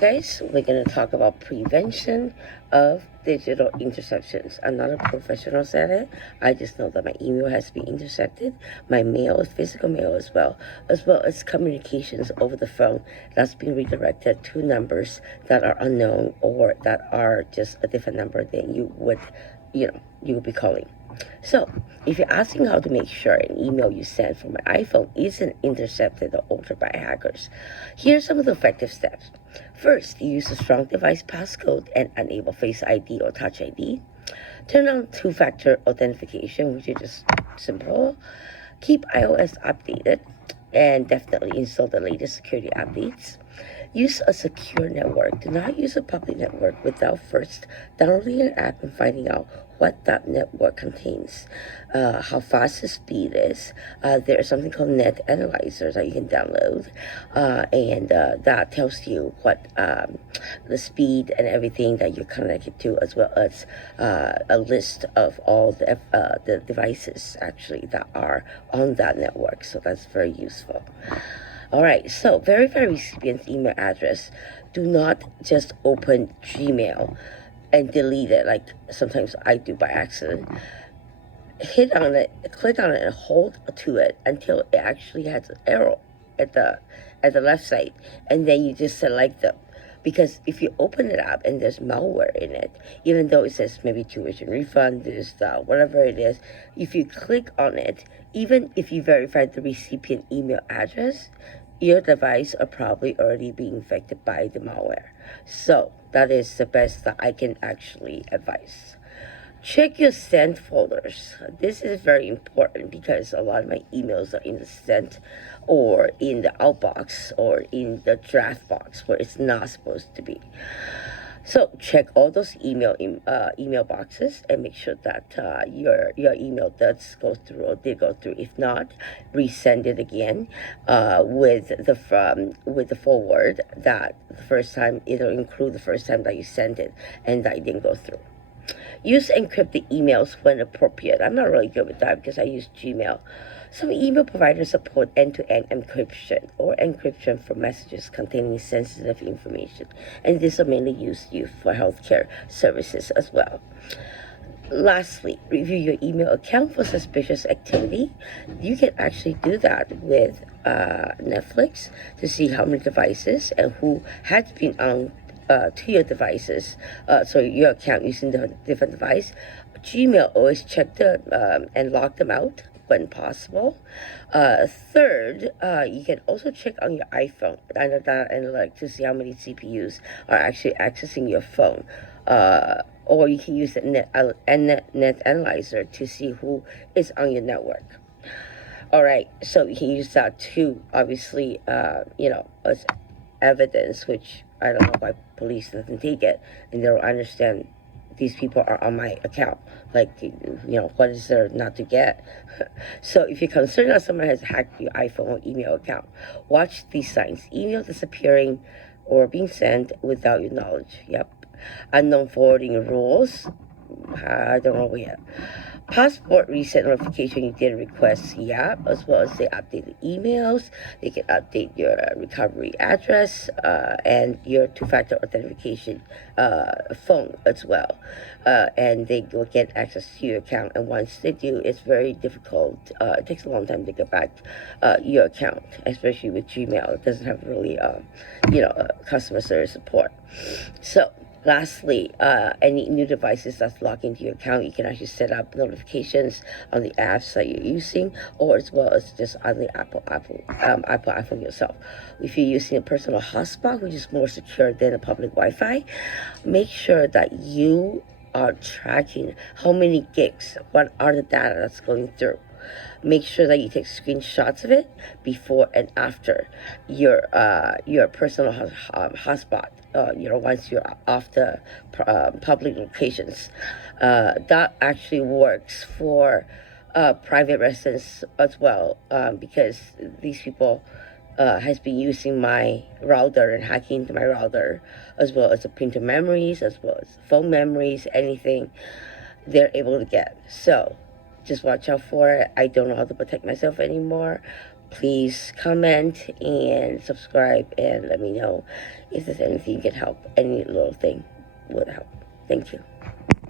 Guys, we're going to talk about prevention of digital interceptions. I'm not a professional at it. I just know that my email has been intercepted, my mail, physical mail as well as communications over the phone that's being redirected to numbers that are unknown or that are just a different number than you would be calling. So, if you're asking how to make sure an email you send from an iPhone isn't intercepted or altered by hackers, here are some of the effective steps. First, use a strong device passcode and enable Face ID or Touch ID. Turn on two-factor authentication, which is just simple. Keep iOS updated and definitely install the latest security updates. Use a secure network. Do not use a public network without first downloading an app and finding out what that network contains, how fast the speed is. There is something called Net Analyzer that you can download, and that tells you what the speed and everything that you're connected to, as well as a list of all the devices actually that are on that network. So that's very useful. All right, so verify recipient's email address. Do not just open Gmail and delete it like sometimes I do by accident. Hit on it, click on it, and hold to it until it actually has an arrow at the left side, and then you just select them. Because if you open it up and there's malware in it, even though it says maybe tuition refund, this, whatever it is, if you click on it, even if you verified the recipient email address, your device are probably already being infected by the malware. So that is the best that I can actually advise. Check your sent folders. This is very important because a lot of my emails are in the sent or in the outbox or in the draft box where it's not supposed to be. So check all those email boxes and make sure that your email does go through or did go through. If not, resend it again with the forward that the first time it'll include the first time that you sent it and that it didn't go through. Use encrypted emails when appropriate. I'm not really good with that because I use Gmail. Some email providers support end-to-end encryption or encryption for messages containing sensitive information, and this will mainly used for healthcare services as well. Lastly, review your email account for suspicious activity. You can actually do that with Netflix to see how many devices and who has been on to your devices, so your account using the different device. Gmail, always check them and lock them out when possible. Third, you can also check on your iPhone under data analytics to see how many CPUs are actually accessing your phone. Or you can use the net analyzer to see who is on your network. All right, so you can use that too, obviously, as evidence, which I don't know why police doesn't take it, and they don't understand these people are on my account. Like, what is there not to get? So if you're concerned that someone has hacked your iPhone or email account, watch these signs. Email disappearing or being sent without your knowledge. Yep. Unknown forwarding rules. I don't know yet. Passport reset notification you didn't request, yeah, as well as they update the emails. They can update your recovery address and your two-factor authentication phone as well. And they will get access to your account. And once they do, it's very difficult. It takes a long time to get back your account, especially with Gmail. It doesn't have really, customer service support. So, lastly, any new devices that's logged into your account, you can actually set up notifications on the apps that you're using, or as well as just on the Apple iPhone yourself. If you're using a personal hotspot, which is more secure than a public Wi-Fi, make sure that you are tracking how many gigs, what are the data that's going through. Make sure that you take screenshots of it before and after your personal hotspot. Once you're off the public locations, that actually works for private residents as well, because these people has been using my router and hacking into my router, as well as the printer memories, as well as phone memories, anything they're able to get. So just watch out for it. I don't know how to protect myself anymore, Please comment and subscribe and let me know if there's anything you can help. Any little thing would help. Thank you.